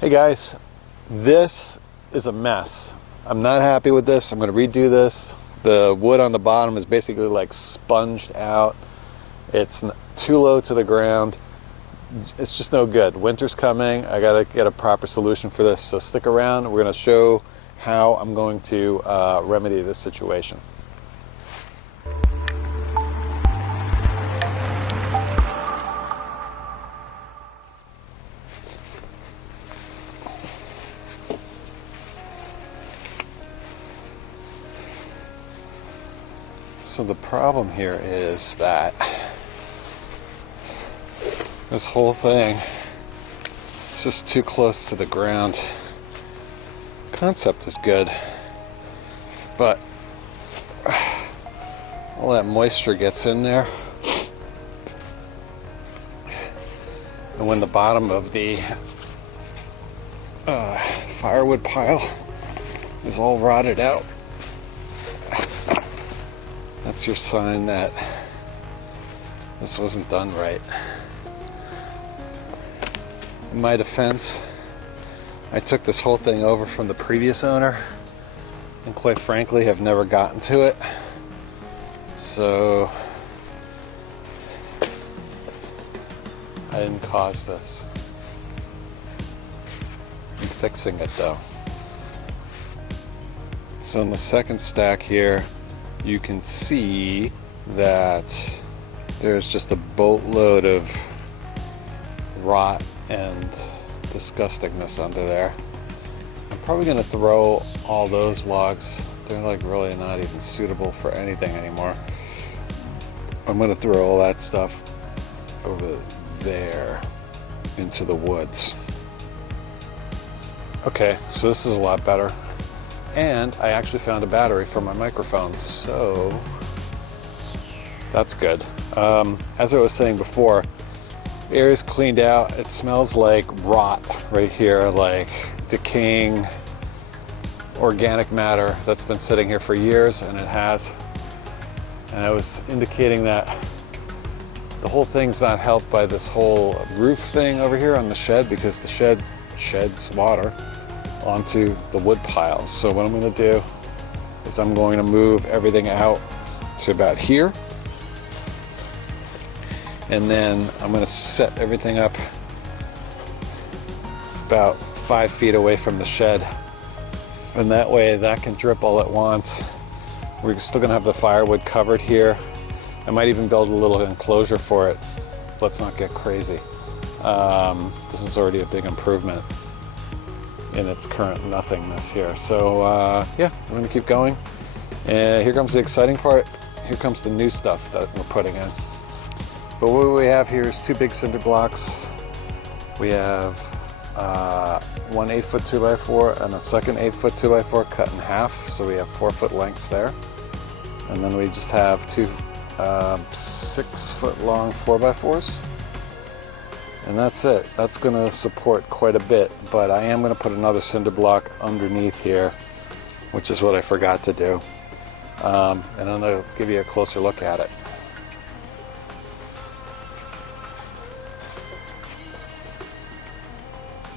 Hey guys, this is a mess. I'm not happy with this. I'm going to redo this. The wood on the bottom is basically like sponged out. It's too low to the ground. It's just no good. Winter's coming. I got to get a proper solution for this. So stick around. We're going to show how I'm going to remedy this situation. So the problem here is that this whole thing is just too close to the ground. Concept is good, but all that moisture gets in there, and when the bottom of the firewood pile is all rotted out, that's your sign that this wasn't done right. In my defense, I took this whole thing over from the previous owner, and quite frankly have never gotten to it. So I didn't cause this. I'm fixing it though. So in the second stack here, you can see that there's just a boatload of rot and disgustingness under there. I'm probably going to throw all those logs. They're like really not even suitable for anything anymore. I'm going to throw all that stuff over there into the woods. Okay, so this is a lot better. And I actually found a battery for my microphone, so that's good. As I was saying before, the air is cleaned out. It smells like rot right here, like decaying organic matter that's been sitting here for years, and it has. And I was indicating that the whole thing's not helped by this whole roof thing over here on the shed, because the shed sheds water onto the wood piles. So what I'm going to do is I'm going to move everything out to about here, and then I'm going to set everything up about 5 feet away from the shed, and that way that can drip all at once. We're still going to have the firewood covered here. I might even build a little enclosure for it. Let's not get crazy. This is already a big improvement in its current nothingness here. So yeah, I'm going to keep going. And here comes the exciting part. Here comes the new stuff that we're putting in. But what we have here is 2 big cinder blocks. We have one 8-foot 2x4 and a second 8-foot 2x4 cut in half. So we have 4-foot lengths there. And then we just have 2 6-foot long 4x4s. And that's it. That's going to support quite a bit, but I am going to put another cinder block underneath here, which is what I forgot to do. And I'm going to give you a closer look at it.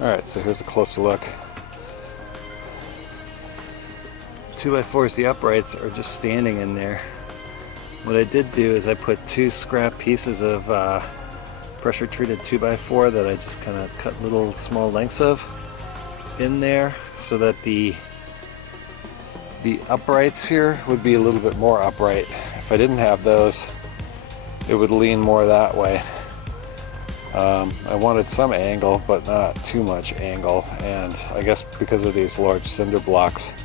Alright, so here's a closer look. 2x4s, the uprights, are just standing in there. What I did do is I put 2 scrap pieces of pressure treated 2x4 that I just kind of cut little small lengths of in there, so that the uprights here would be a little bit more upright. If I didn't have those, it would lean more that way. I wanted some angle, but not too much angle, and I guess because of these large cinder blocks,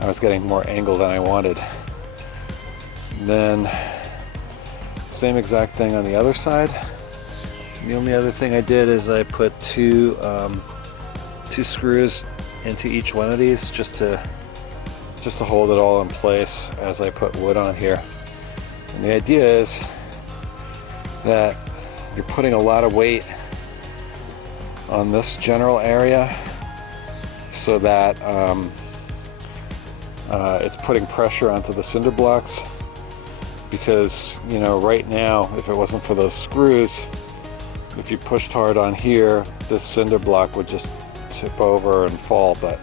I was getting more angle than I wanted. And then same exact thing on the other side. The only other thing I did is I put two screws into each one of these just to hold it all in place as I put wood on here. And the idea is that you're putting a lot of weight on this general area, so that it's putting pressure onto the cinder blocks, because, you know, right now, if it wasn't for those screws, if you pushed hard on here, this cinder block would just tip over and fall, but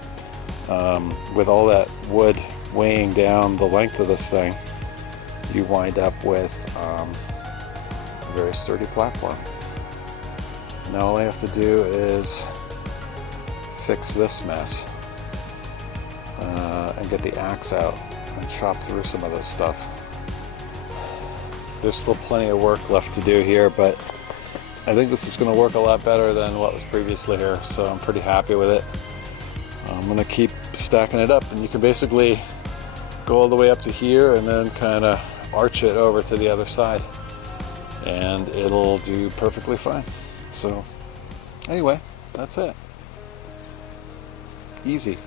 with all that wood weighing down the length of this thing, you wind up with a very sturdy platform. Now all I have to do is fix this mess and get the axe out and chop through some of this stuff. There's still plenty of work left to do here, but I think this is going to work a lot better than what was previously here, so I'm pretty happy with it. I'm going to keep stacking it up, and you can basically go all the way up to here and then kind of arch it over to the other side, and it'll do perfectly fine. So anyway, that's it. Easy.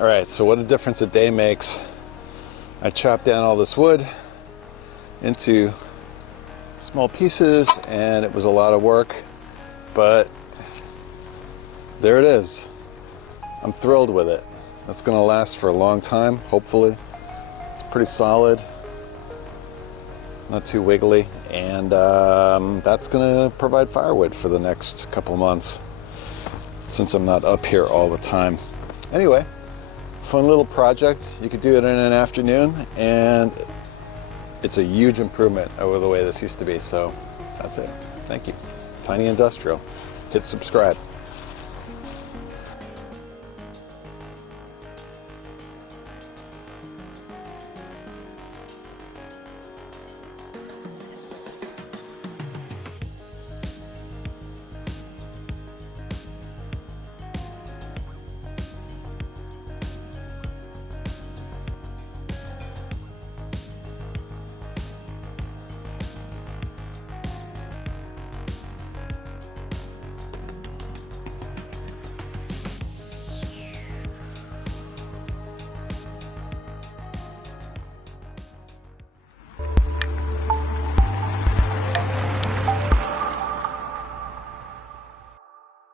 All right, so what a difference a day makes. I chopped down all this wood into small pieces, and it was a lot of work, but there it is. I'm thrilled with it. That's gonna last for a long time, hopefully. It's pretty solid, not too wiggly, and that's gonna provide firewood for the next couple months since I'm not up here all the time. Anyway, fun little project. You could do it in an afternoon, and it's a huge improvement over the way this used to be. So that's it. Thank you. Tiny Industrial. Hit subscribe.